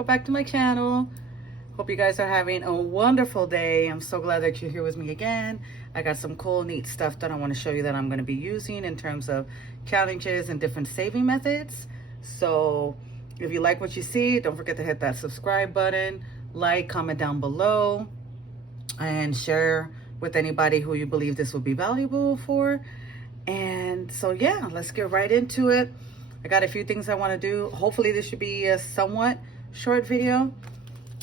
welcome back to my channel. Hope you guys are having a wonderful day. I'm so glad that you're here with me again. I got some cool, neat stuff that I want to show you that I'm going to be using in terms of challenges and different saving methods. So if you like what you see, don't forget to hit that subscribe button, like, comment down below, and share with anybody who you believe this will be valuable for. And so yeah, let's get right into it. I got a few things I want to do. Hopefully this should be a somewhat short video.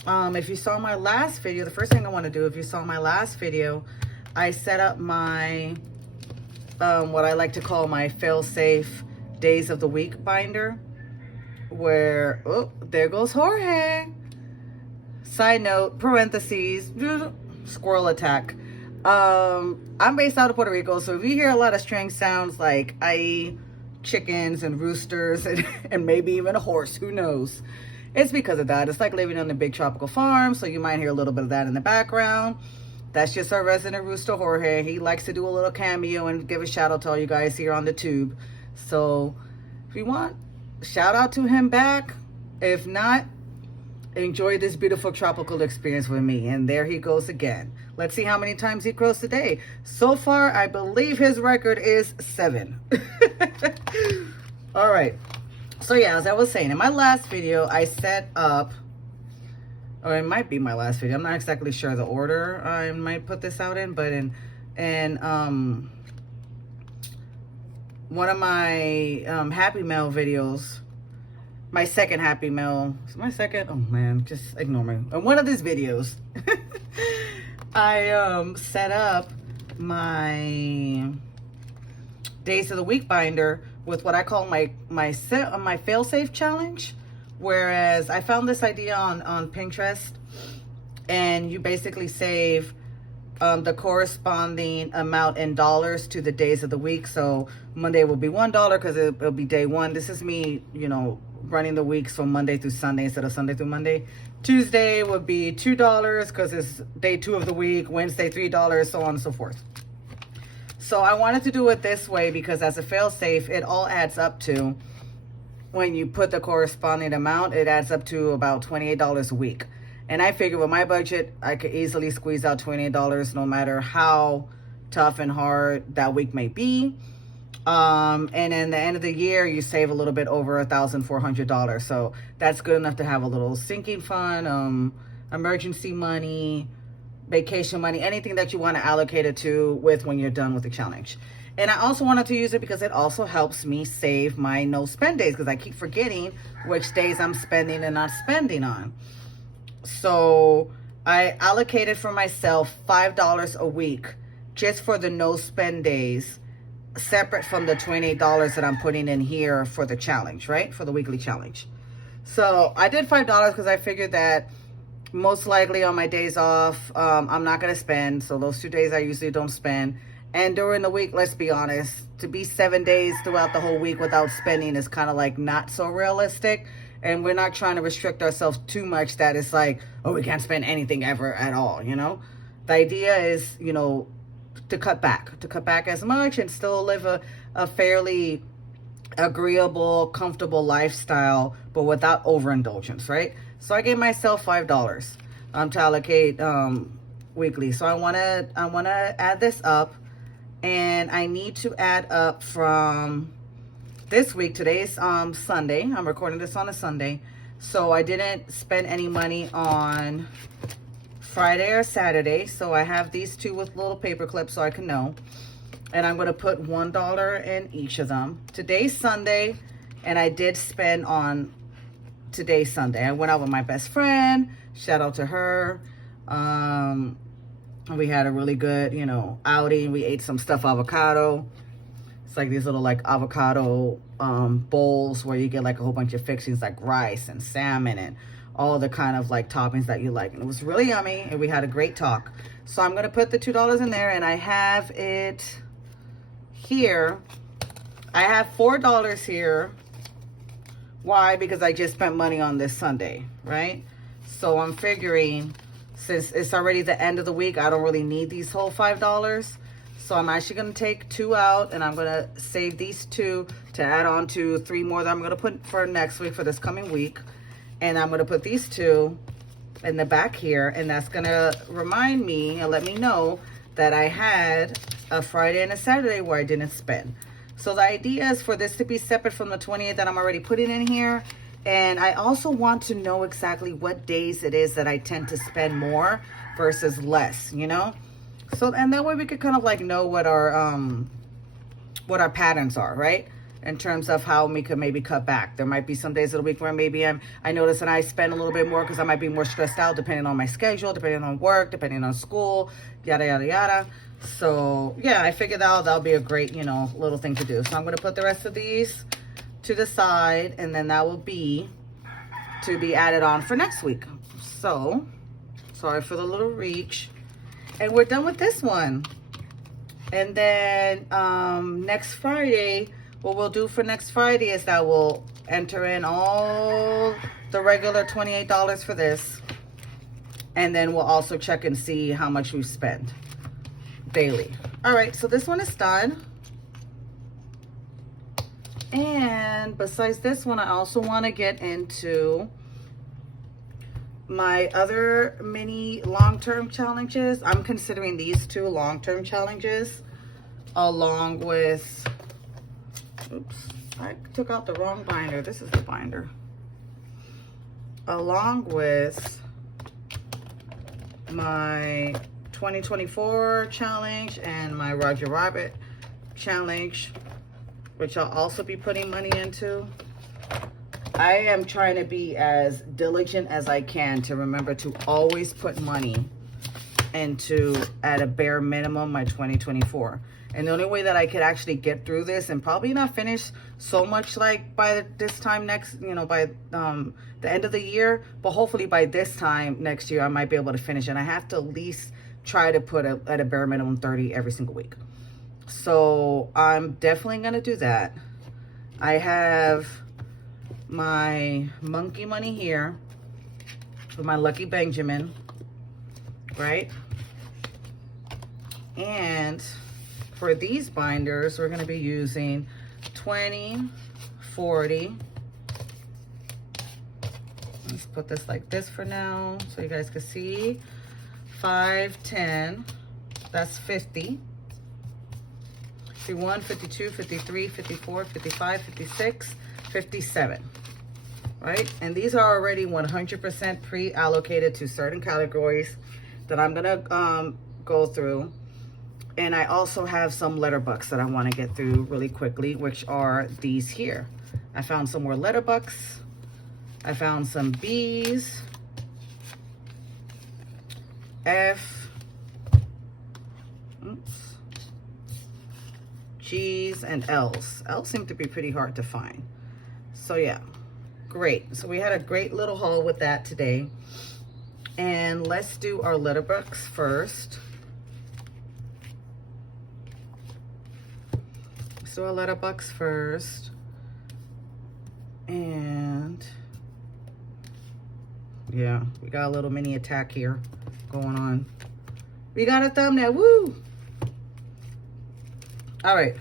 If you saw my last video, the first thing I want to do, if you saw my last video, I set up my what I like to call my fail-safe days of the week binder, where, oh, there goes Jorge. Side note, parentheses, squirrel attack. I'm based out of Puerto Rico, so if you hear a lot of strange sounds like i.e. chickens and roosters and maybe even a horse, who knows, it's because of that. It's like living on a big tropical farm, so you might hear a little bit of that in the background. That's just our resident rooster Jorge. He likes to do a little cameo and give a shout out to all you guys here on the tube. So if you want, shout out to him back. If not, enjoy this beautiful tropical experience with me. And there he goes again. Let's see how many times he crows today. So far, I believe his record is 7. All right. So yeah, as I was saying, in my last video, I set up, or it might be my last video, I'm not exactly sure the order I might put this out in, but in one of my Happy Mail videos, my second Happy Mail, my second, oh man, just ignore me. In one of these videos, I set up my days of the week binder with what I call my fail-safe challenge. Whereas I found this idea on Pinterest, and you basically save the corresponding amount in dollars to the days of the week. So Monday will be $1 because it'll be day 1. This is me, you know, running the weeks from Monday through Sunday instead of Sunday through Monday. Tuesday would be $2 because it's day 2 of the week. Wednesday, $3, so on and so forth. So I wanted to do it this way because as a fail-safe, it all adds up to, when you put the corresponding amount, it adds up to about $28 a week. And I figure with my budget, I could easily squeeze out $28 no matter how tough and hard that week may be. And in the end of the year, you save a little bit over $1,400. So that's good enough to have a little sinking fund, emergency money, vacation money, anything that you want to allocate it to with when you're done with the challenge. And I also wanted to use it because it also helps me save my no spend days, because I keep forgetting which days I'm spending and not spending on. So I allocated for myself $5 a week just for the no spend days, separate from the $28 that I'm putting in here for the challenge, right? For the weekly challenge. So I did $5 because I figured that most likely on my days off, I'm not going to spend. So those 2 days I usually don't spend. And during the week, let's be honest, to be 7 days throughout the whole week without spending is kind of like not so realistic. And we're not trying to restrict ourselves too much that it's like, oh, we can't spend anything ever at all, you know? The idea is, you know, to cut back as much and still live a fairly agreeable, comfortable lifestyle, but without overindulgence, right? So I gave myself $5 to allocate weekly. So I wanna add this up, and I need to add up from this week. Today's Sunday. I'm recording this on a Sunday, so I didn't spend any money on Friday or Saturday. So I have these two with little paper clips so I can know. And I'm going to put $1 in each of them. Today's Sunday, and I did spend on today's Sunday. I went out with my best friend. Shout out to her. We had a really good, you know, outing. We ate some stuffed avocado. It's like these little like avocado bowls where you get like a whole bunch of fixings like rice and salmon and all the kind of like toppings that you like. And it was really yummy, and we had a great talk. So I'm going to put the $2 in there, and I have it here. I have $4 here. Why? Because I just spent money on this Sunday, right? So I'm figuring, since it's already the end of the week, I don't really need these whole $5. So I'm actually going to take 2 out, and I'm going to save these 2 to add on to 3 more that I'm going to put for next week, for this coming week. And I'm going to put these two in the back here, and that's going to remind me and let me know that I had a Friday and a Saturday where I didn't spend. So the idea is for this to be separate from the 28th that I'm already putting in here. And I also want to know exactly what days it is that I tend to spend more versus less, you know? So, and that way we could kind of like know what our patterns are, right? In terms of how we could maybe cut back. There might be some days of the week where maybe I notice that I spend a little bit more because I might be more stressed out depending on my schedule, depending on work, depending on school, yada, yada, yada. So yeah, I figured that'll be a great, you know, little thing to do. So I'm going to put the rest of these to the side, and then that will be to be added on for next week. So sorry for the little reach. And we're done with this one. And then next Friday, what we'll do for next Friday is that we'll enter in all the regular $28 for this. And then we'll also check and see how much we've spent daily. All right, so this one is done. And besides this one, I also want to get into my other mini long-term challenges. I'm considering these two long-term challenges along with, oops, I took out the wrong binder. This is the binder. Along with my 2024 challenge and my Roger Rabbit challenge, which I'll also be putting money into. I am trying to be as diligent as I can to remember to always put money into, at a bare minimum, my 2024. And the only way that I could actually get through this and probably not finish so much like by this time next, you know, by the end of the year, but hopefully by this time next year, I might be able to finish. And I have to at least try to put at a bare minimum 30 every single week. So I'm definitely going to do that. I have my monkey money here for my Lucky Benjamin, right? And for these binders, we're going to be using 20, 40. Let's put this like this for now so you guys can see. 5, 10, that's 50. 51, 52, 53, 54, 55, 56, 57, right? And these are already 100% pre-allocated to certain categories that I'm gonna go through. And I also have some letter bucks that I wanna get through really quickly, which are these here. I found some more letter bucks. I found some B's, F, oops, G's, and L's. L's seem to be pretty hard to find. So yeah, great. So we had a great little haul with that today. And let's do our letter books first. Let's do our letter books first. And yeah, we got a little mini attack here going on. We got a thumbnail, woo! All right,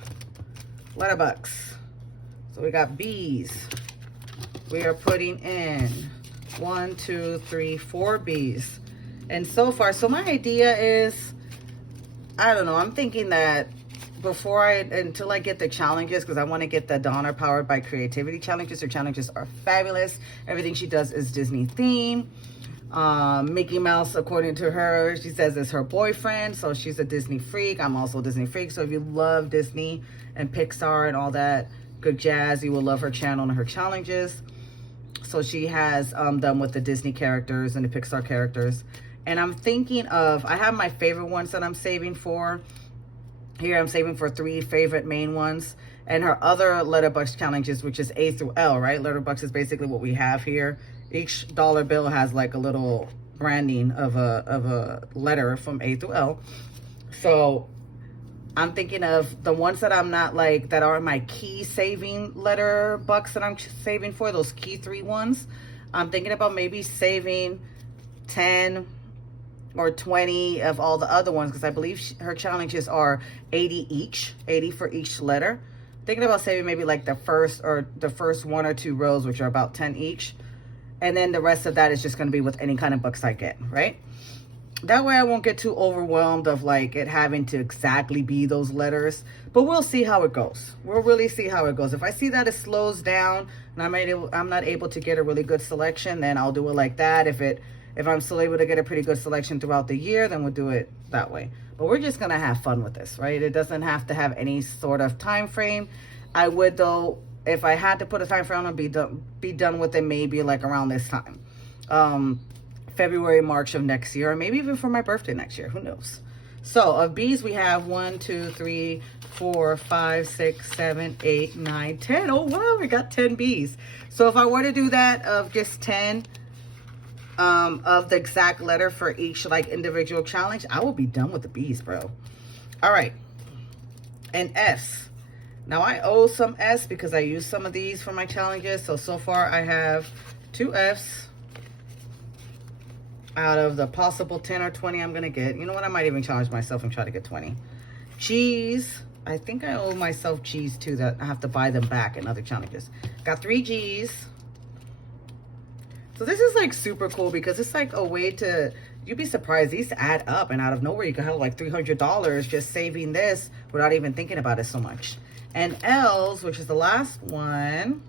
letterbucks. So we got B's. We are putting in 1, 2, 3, 4 B's. And so far, so my idea is, I don't know, I'm thinking that until I get the challenges, because I want to get the Donna Powered by Creativity challenges. Her challenges are fabulous. Everything she does is Disney themed. Mickey Mouse, according to her, she says is her boyfriend, so she's a Disney freak. I'm also a Disney freak, so if you love Disney and Pixar and all that good jazz, you will love her channel and her challenges. So she has them with the Disney characters and the Pixar characters. And I'm thinking of, I have my favorite ones that I'm saving for. Here I'm saving for 3 favorite main ones. And her other Letterbucks challenges, which is A through L, right? Letterbucks is basically what we have here. Each dollar bill has like a little branding of a letter from A through L. So I'm thinking of the ones that I'm not like, that are my key saving letter bucks that I'm saving for, those key 3 ones. I'm thinking about maybe saving 10 or 20 of all the other ones, because I believe her challenges are 80 each, 80 for each letter. Thinking about saving maybe like the first 1 or 2 rows, which are about 10 each. And then the rest of that is just going to be with any kind of books I get, right? That way I won't get too overwhelmed of like it having to exactly be those letters. But we'll see how it goes. We'll really see how it goes. If I see that it slows down and I'm not able to get a really good selection, then I'll do it like that. If I'm still able to get a pretty good selection throughout the year, then we'll do it that way. But we're just going to have fun with this, right? It doesn't have to have any sort of time frame. I would, though, if I had to put a time frame, I'd be done with it maybe like around this time. February, March of next year, or maybe even for my birthday next year. Who knows? So of bees, we have 1, 2, 3, 4, 5, 6, 7, 8, 9, 10. Oh, wow, we got 10 bees. So if I were to do that of just 10 of the exact letter for each like individual challenge, I will be done with the bees, bro. All right. And S. Now I owe some S because I used some of these for my challenges. So far I have 2 Fs out of the possible 10 or 20 I'm gonna get. You know what? I might even challenge myself and try to get 20. G's. I think I owe myself G's too, that I have to buy them back in other challenges. Got 3 G's. So this is like super cool because it's like a way to, you'd be surprised, these add up, and out of nowhere you can have like $300 just saving this without even thinking about it so much. And L's, which is the last one,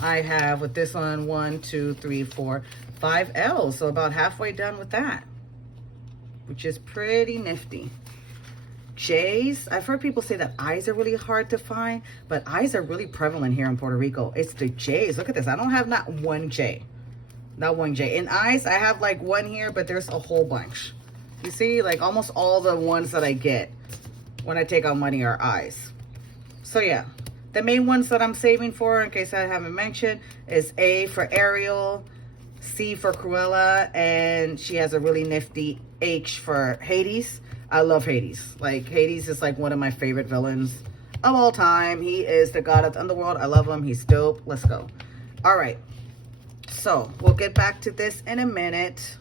I have with this one 1, 2, 3, 4, 5 L's. So about halfway done with that, which is pretty nifty. J's, I've heard people say that I's are really hard to find, but I's are really prevalent here in Puerto Rico. It's the J's. Look at this. I don't have not one J. Not one J. In I's, I have like one here, but there's a whole bunch. You see, like almost all the ones that I get when I take out money are I's. So yeah, the main ones that I'm saving for, in case I haven't mentioned, is A for Ariel, C for Cruella, and she has a really nifty H for Hades. I love Hades. Like, Hades is like one of my favorite villains of all time. He is the god of the underworld. I love him. He's dope. Let's go. All right. So, we'll get back to this in a minute.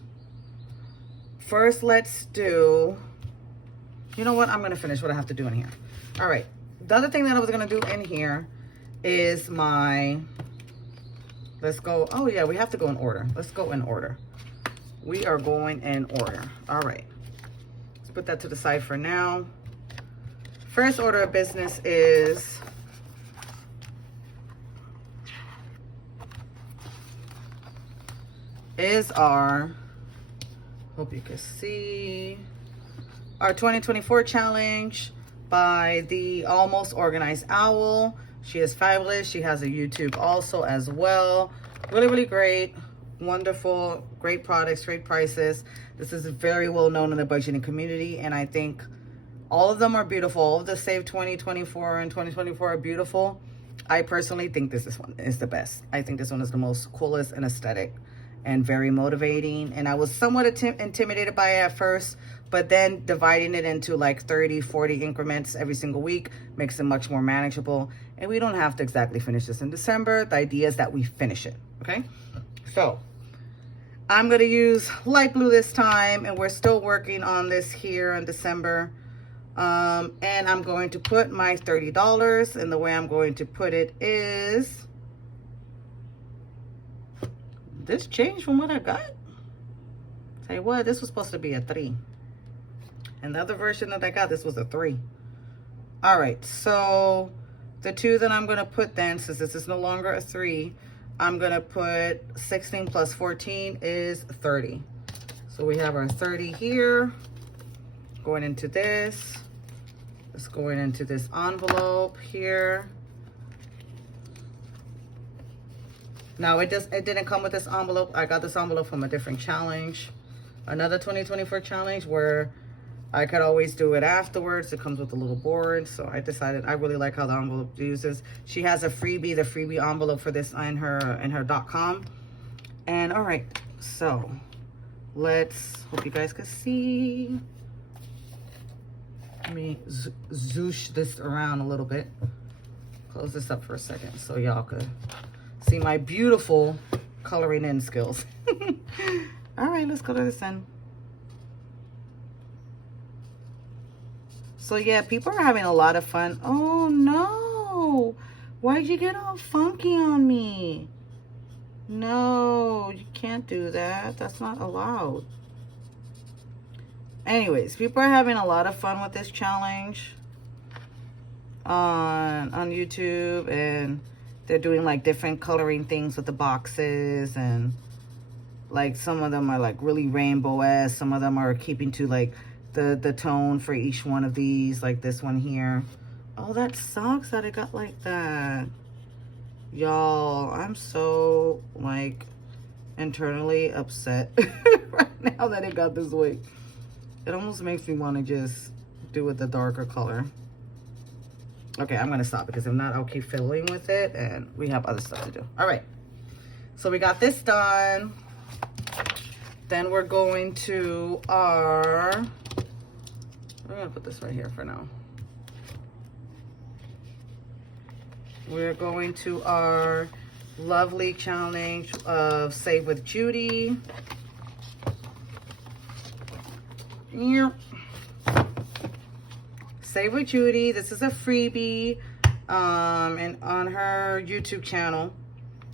First, let's do... You know what? I'm going to finish what I have to do in here. All right. The other thing that I was going to do in here is my... Let's go... Oh, yeah. We have to go in order. Let's go in order. We are going in order. All right. Put that to the side for now. First order of business is our, hope you can see, our 2024 challenge by the Almost Organized Owl. She is fabulous. She has a YouTube also as well. Really, really great. Wonderful, great products, great prices. This is very well known in the budgeting community, and I think all of them are beautiful. All of the Save 2024 and 2024 are beautiful. I personally think this one is the best. I think this one is the most coolest and aesthetic and very motivating. And I was somewhat intimidated by it at first, but then dividing it into like 30, 40 increments every single week makes it much more manageable. And we don't have to exactly finish this in December. The idea is that we finish it, okay? So I'm going to use light blue this time, and we're still working on this here in December. And I'm going to put my $30, and the way I'm going to put it is, this changed from what I got. Tell you what, this was supposed to be a 3. And the other version that I got, this was a 3. All right, so the 2 that I'm going to put then, since this is no longer a 3, I'm going to put 16 plus 14 is 30. So we have our 30 here going into this. It's going into this envelope here. Now it didn't come with this envelope. I got this envelope from a different challenge. Another 2024 challenge where I could always do it afterwards. It comes with a little board. So I decided I really like how the envelope uses. She has a freebie, the freebie envelope for this in her .com. And all right, so let's, hope you guys can see. Let me zoosh this around a little bit. Close this up for a second so y'all could see my beautiful coloring in skills. All right, let's go to this end. So yeah, people are having a lot of fun. Oh no, why'd you get all funky on me? No, you can't do that. That's not allowed. Anyways, people are having a lot of fun with this challenge on YouTube, and they're doing like different coloring things with the boxes, and like some of them are like really rainbow-esque, some of them are keeping to like the tone for each one of these, like this one here. Oh, that sucks that it got like that. Y'all, I'm so like internally upset right now that it got this way. It almost makes me want to just do with the darker color. Okay, I'm gonna stop because if not, I'll keep fiddling with it and we have other stuff to do. All right, so we got this done. Then we're going to our, we're gonna put this right here for now. We're going to our lovely challenge of Save with Judy. Yeah. Save with Judy. This is a freebie, and on her YouTube channel.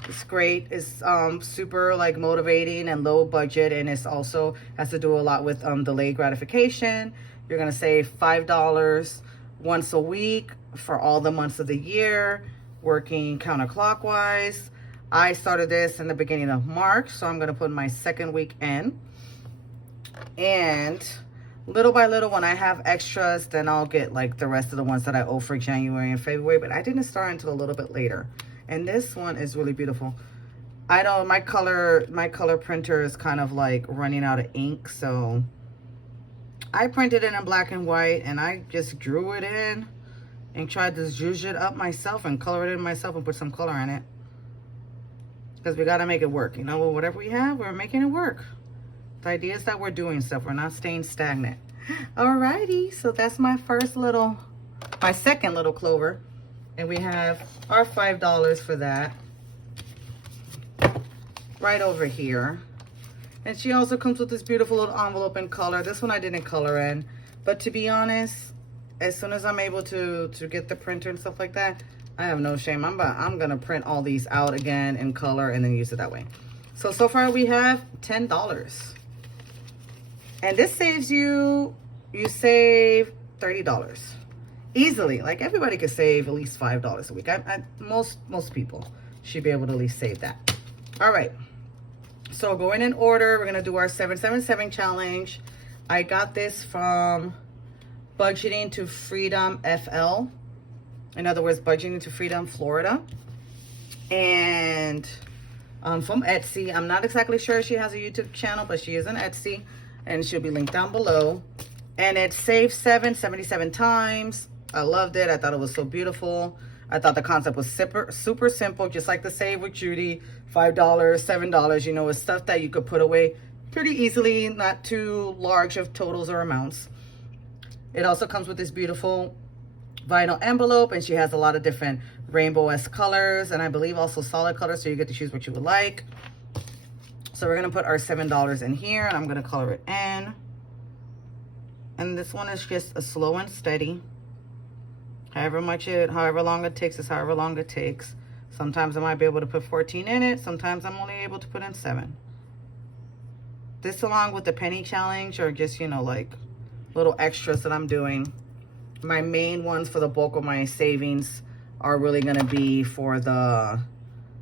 It's great. It's super like motivating and low budget, and it's also has to do a lot with delayed gratification. You're gonna save $5 once a week for all the months of the year, working counterclockwise. I started this in the beginning of March, so I'm gonna put my second week in. And little by little, when I have extras, then I'll get like the rest of the ones that I owe for January and February, but I didn't start until a little bit later. And this one is really beautiful. I know my color printer is kind of like running out of ink, so I printed it in black and white, and I just drew it in and tried to zhuzh it up myself and color it in myself and put some color in it. Because we got to make it work. You know, well, whatever we have, we're making it work. The idea is that we're doing stuff. We're not staying stagnant. Alrighty, so that's my second little clover. And we have our $5 for that right over here. And she also comes with this beautiful little envelope in color. This one I didn't color in. But to be honest, as soon as I'm able to get the printer and stuff like that, I have no shame. I'm going to print all these out again in color and then use it that way. So far we have $10. And this saves you save $30. Easily. Like everybody could save at least $5 a week. Most people should be able to at least save that. All right. So going in order, we're going to do our 777 challenge. I got this from Budgeting to Freedom FL. In other words, Budgeting to Freedom Florida. And from Etsy. I'm not exactly sure she has a YouTube channel, but she is on Etsy. And she'll be linked down below. And it saved 77 times. I loved it. I thought it was so beautiful. I thought the concept was super simple, just like the Save with Judy. $5, $7, you know, it's stuff that you could put away pretty easily, not too large of totals or amounts. It also comes with this beautiful vinyl envelope, and she has a lot of different rainbow-esque colors, and I believe also solid colors, so you get to choose what you would like. So we're gonna put our $7 in here, and I'm gonna color it in. And this one is just a slow and steady. However long it takes is however long it takes. Sometimes I might be able to put 14 in it. Sometimes I'm only able to put in 7. This, along with the penny challenge, are just, you know, like little extras that I'm doing. My main ones for the bulk of my savings are really going to be for the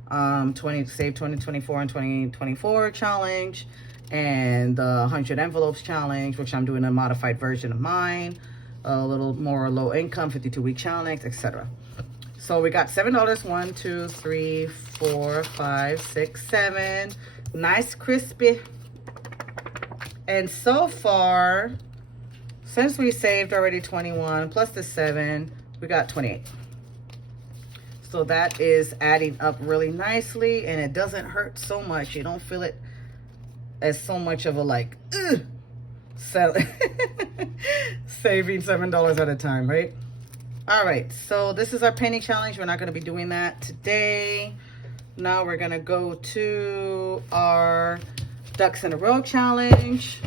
Save 2024 and 2024 challenge, and the 100 envelopes challenge, which I'm doing a modified version of mine. A little more low income, 52-week challenge, etc. So we got $7. 1, 2, 3, 4, 5, 6, 7. Nice, crispy. And so far, since we saved already 21 plus the 7, we got 28. So that is adding up really nicely, and it doesn't hurt so much. You don't feel it as so much of a like, ugh. Saving $7 at a time, right? All right, so this is our penny challenge. We're not going to be doing that today. Now we're going to go to our ducks in a row challenge.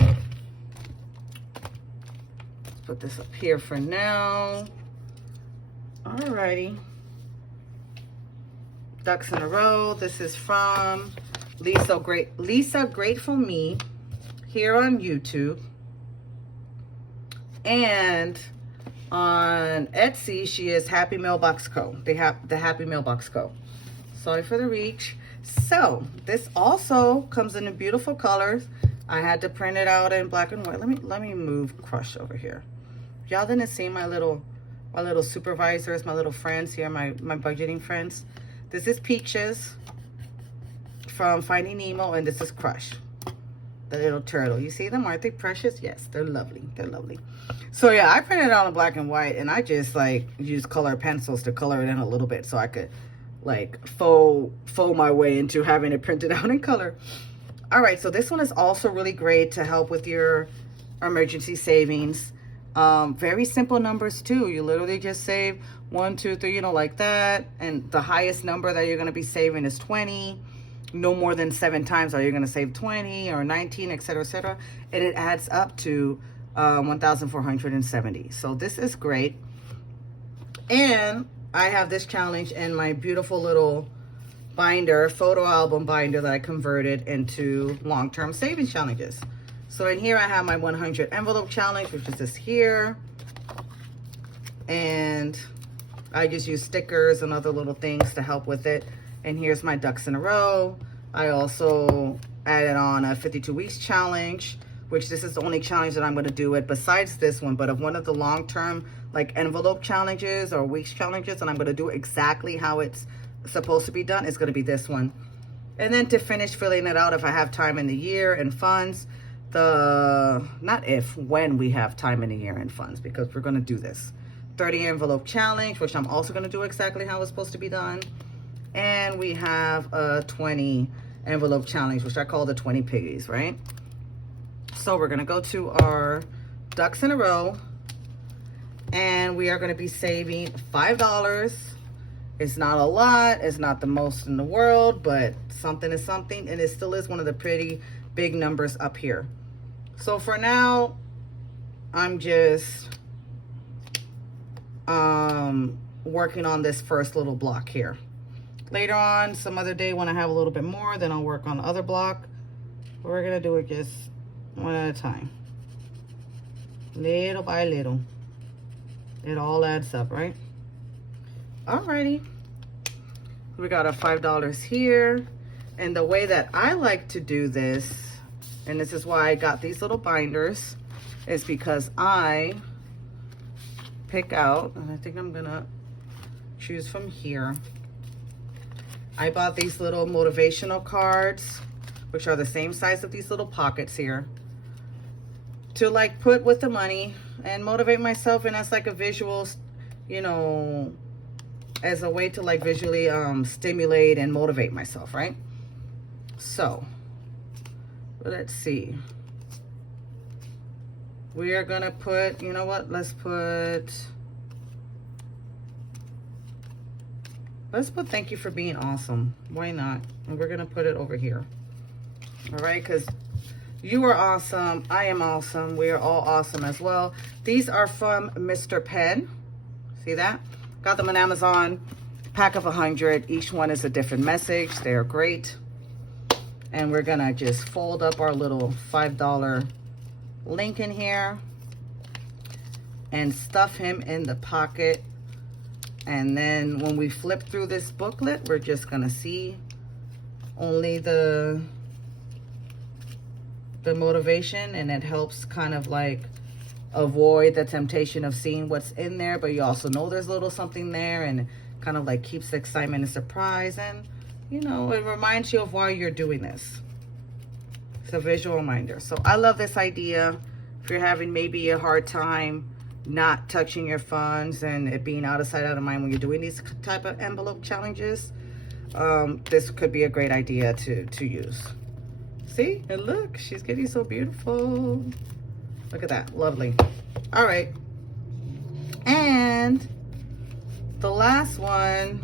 Let's put this up here for now. All righty, ducks in a row. This is from Lisa Grateful Me here on YouTube. And on Etsy, she is Happy Mailbox Co. The Happy Mailbox Co. Sorry for the reach. So this also comes in beautiful colors. I had to print it out in black and white. Let me move Crush over here. Y'all didn't see my little supervisors, my little friends here, my budgeting friends. This is Peaches from Finding Nemo, and this is Crush, the little turtle. You see them? Aren't they precious? Yes, they're lovely. They're lovely. So yeah, I printed it out in black and white, and I just like used color pencils to color it in a little bit so I could like faux my way into having it printed out in color. All right, so this one is also really great to help with your emergency savings. Very simple numbers too. You literally just save 1, 2, 3, you know, like that. And the highest number that you're going to be saving is 20. No more than 7 times are you going to save 20 or 19, etc., etc. And it adds up to 1,470. So this is great. And I have this challenge in my beautiful little binder, photo album binder that I converted into long-term savings challenges. So in here I have my 100 envelope challenge, which is this here. And I just use stickers and other little things to help with it. And here's my ducks in a row. I also added on a 52 weeks challenge, which this is the only challenge that I'm going to do it besides this one, but of one of the long-term like envelope challenges or weeks challenges, and I'm going to do exactly how it's supposed to be done, it's going to be this one. And then to finish filling it out, if I have time in the year and funds, when we have time in the year and funds, because we're going to do this 30 envelope challenge, which I'm also going to do exactly how it's supposed to be done. And we have a 20 envelope challenge, which I call the 20 piggies, right? So we're going to go to our ducks in a row, and we are going to be saving $5. It's not a lot. It's not the most in the world, but something is something, and it still is one of the pretty big numbers up here. So for now, I'm just working on this first little block here. Later on, some other day when I have a little bit more, then I'll work on the other block. But we're going to do it just one at a time. Little by little. It all adds up, right? Alrighty. We got our $5 here. And the way that I like to do this, and this is why I got these little binders, is because I pick out, and I think I'm gonna choose from here. I bought these little motivational cards, which are the same size of these little pockets here, to like put with the money and motivate myself, and as like a visual, you know, as a way to like visually stimulate and motivate myself, right? So let's see. We are gonna put, you know what, let's put thank you for being awesome. Why not? And we're gonna put it over here. All right, because you are awesome, I am awesome, we are all awesome as well. These are from Mr. Pen. See that? Got them on Amazon. Pack of 100. Each one is a different message. They're great. And we're gonna just fold up our little $5 link in here and stuff him in the pocket. And then when we flip through this booklet, we're just gonna see only the motivation, and it helps kind of like avoid the temptation of seeing what's in there, but you also know there's a little something there, and kind of like keeps the excitement and surprise, and you know, it reminds you of why you're doing this. It's a visual reminder. So I love this idea. If you're having maybe a hard time not touching your funds and it being out of sight, out of mind when you're doing these type of envelope challenges, this could be a great idea to use. See, and look, she's getting so beautiful. Look at that, lovely. All right, and the last one,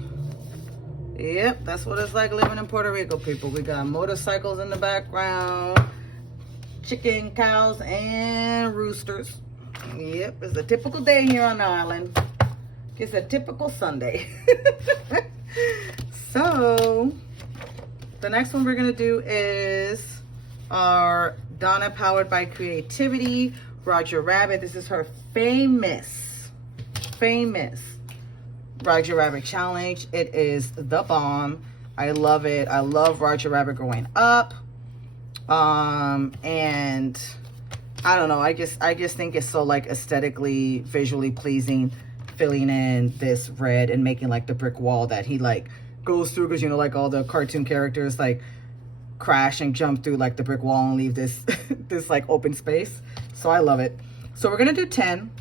yep, that's what it's like living in Puerto Rico, people. We got motorcycles in the background, chicken, cows, and roosters. Yep, it's a typical day here on the island. It's a typical Sunday. So The next one we're gonna do is our Donna Powered by Creativity Roger Rabbit. This is her famous Roger Rabbit challenge. It is the bomb. I love it. I love Roger Rabbit growing up. And I don't know, I just think it's so like aesthetically, visually pleasing, filling in this red and making like the brick wall that he like goes through, because you know, like all the cartoon characters like crash and jump through like the brick wall and leave this this like open space. So I love it. So we're gonna do 10,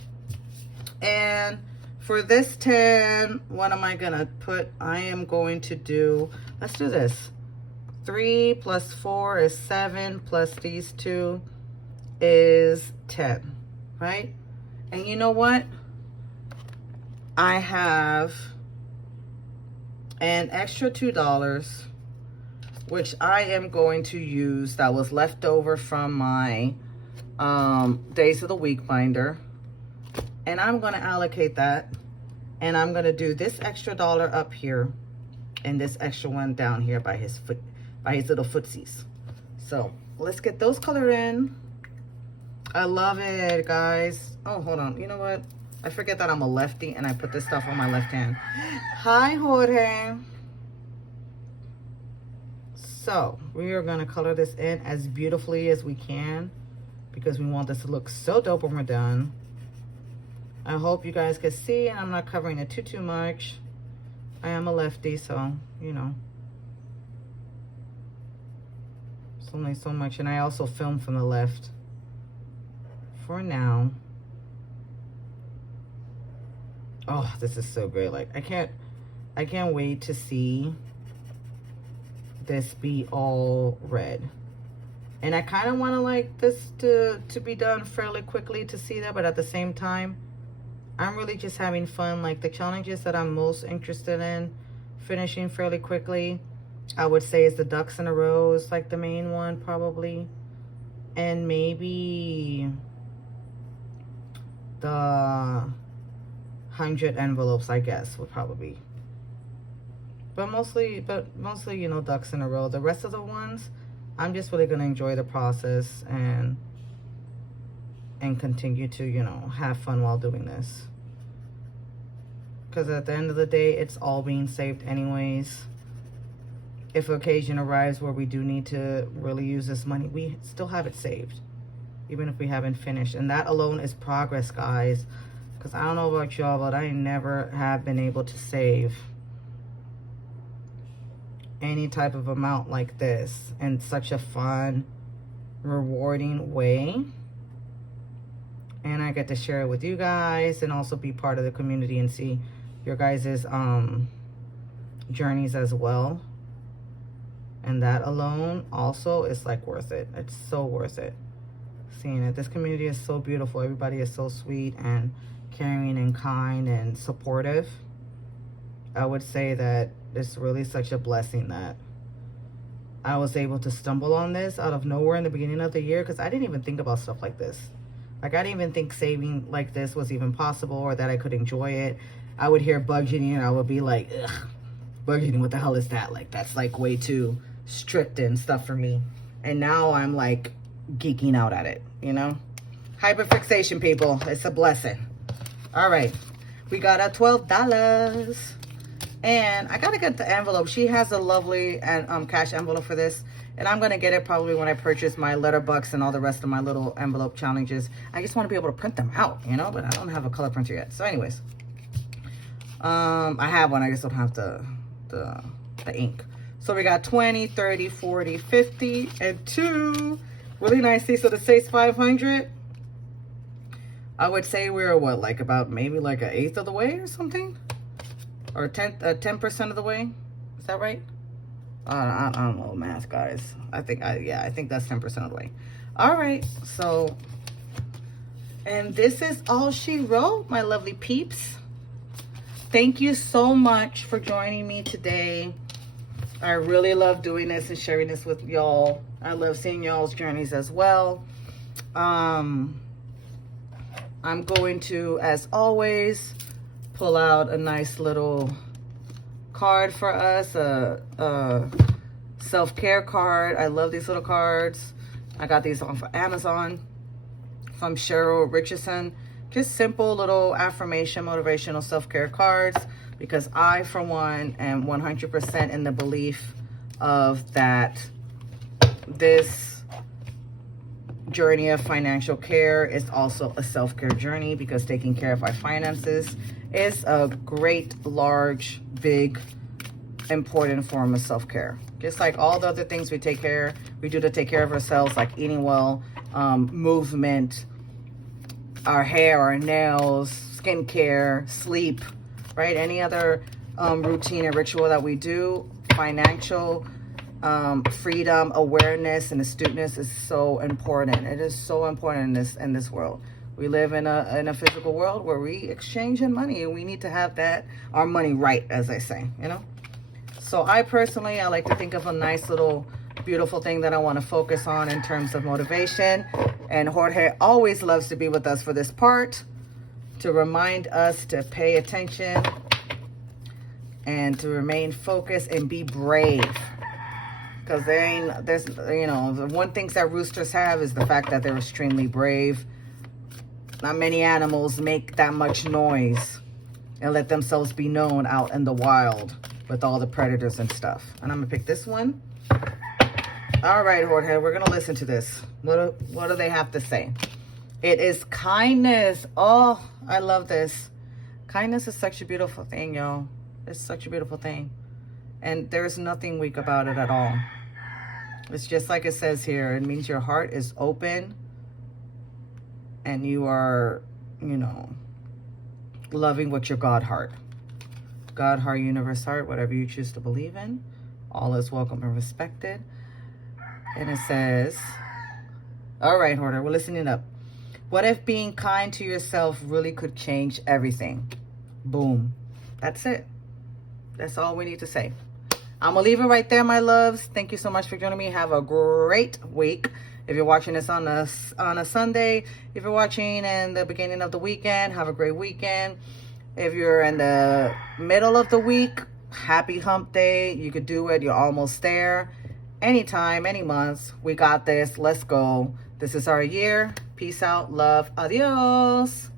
and for this 10, what am I gonna put? I am going to do, let's do this. 3 plus 4 is 7, plus these 2 is 10, right? And you know what? I have an extra $2, which I am going to use, that was left over from my Days of the Week binder. And I'm going to allocate that. And I'm going to do this extra $1 up here and this extra one down here by his foot, by his little footsies. So let's get those colored in. I love it, guys. Oh, hold on. You know what? I forget that I'm a lefty and I put this stuff on my left hand. Hi, Jorge. So we are going to color this in as beautifully as we can, because we want this to look so dope when we're done. I hope you guys can see, and I'm not covering it too much. I am a lefty, so, you know. It's only so much. And I also film from the left for now. Oh, this is so great. Like, I can't wait to see this be all red. And I kind of want to like this to be done fairly quickly to see that, but at the same time, I'm really just having fun. Like the challenges that I'm most interested in finishing fairly quickly, I would say, is the ducks in a row is like the main one probably. And maybe the 100 envelopes, I guess, would probably be. But mostly, you know, ducks in a row. The rest of the ones, I'm just really gonna enjoy the process and continue to, you know, have fun while doing this. Because at the end of the day, it's all being saved anyways. If occasion arrives where we do need to really use this money, we still have it saved, even if we haven't finished. And that alone is progress, guys. Because I don't know about y'all, but I never have been able to save any type of amount like this in such a fun, rewarding way. And I get to share it with you guys and also be part of the community and see your guys' journeys as well. And that alone also is like worth it. It's so worth it. Seeing it. This community is so beautiful. Everybody is so sweet and caring and kind and supportive. I would say that it's really such a blessing that I was able to stumble on this out of nowhere in the beginning of the year, because I didn't even think about stuff like this. Like, I didn't even think saving like this was even possible or that I could enjoy it. I would hear budgeting and I would be like, ugh, budgeting, what the hell is that? Like, that's like way too strict and stuff for me. And now I'm like geeking out at it, you know? Hyperfixation, people. It's a blessing. All right. We got our $12. And I gotta get the envelope. She has a lovely cash envelope for this. And I'm gonna get it probably when I purchase my letterbucks and all the rest of my little envelope challenges. I just wanna be able to print them out, you know, but I don't have a color printer yet. So anyways, I have one, I just don't have the ink. So we got 20, 30, 40, 50, and 2. Really nicely. So this says 500. I would say we're what, like about maybe like 1/8 of the way or something? Or 10% of the way? Is that right? I don't know math, guys. I think that's 10% of the way. All right, so, and this is all she wrote, my lovely peeps. Thank you so much for joining me today. I really love doing this and sharing this with y'all. I love seeing y'all's journeys as well. I'm going to, as always, pull out a nice little card for us, a self-care card. I love these little cards. I got these off of Amazon from Cheryl Richardson. Just simple little affirmation, motivational self-care cards, because I, for one, am 100% in the belief of that this journey of financial care is also a self-care journey, because taking care of our finances is a great, large, big, important form of self-care. Just like all the other things we do to take care of ourselves, like eating well, movement, our hair, our nails, skincare, sleep, right? Any other routine and ritual that we do, financial freedom, awareness, and astuteness is so important. It is so important in this world. We live in a physical world where we exchange in money, and we need to have that, our money right, as I say, you know? So I personally, I like to think of a nice little beautiful thing that I want to focus on in terms of motivation. And Jorge always loves to be with us for this part, to remind us to pay attention and to remain focused and be brave. Because there's, you know, the one thing that roosters have is the fact that they're extremely brave. Not many animals make that much noise and let themselves be known out in the wild with all the predators and stuff. And I'm gonna pick this one. All right, Jorge, we're gonna listen to this. What do they have to say? It is kindness. Oh, I love this. Kindness is such a beautiful thing, y'all. It's such a beautiful thing. And there's nothing weak about it at all. It's just like it says here. It means your heart is open and you are, you know, loving with your God heart. God heart, universe heart, whatever you choose to believe in. All is welcome and respected. And it says, all right, Jorge, we're listening up. What if being kind to yourself really could change everything? Boom. That's it. That's all we need to say. I'm going to leave it right there, my loves. Thank you so much for joining me. Have a great week. If you're watching this on a Sunday, if you're watching in the beginning of the weekend, have a great weekend. If you're in the middle of the week, happy hump day. You could do it. You're almost there. Anytime, any months. We got this. Let's go. This is our year. Peace out. Love. Adios.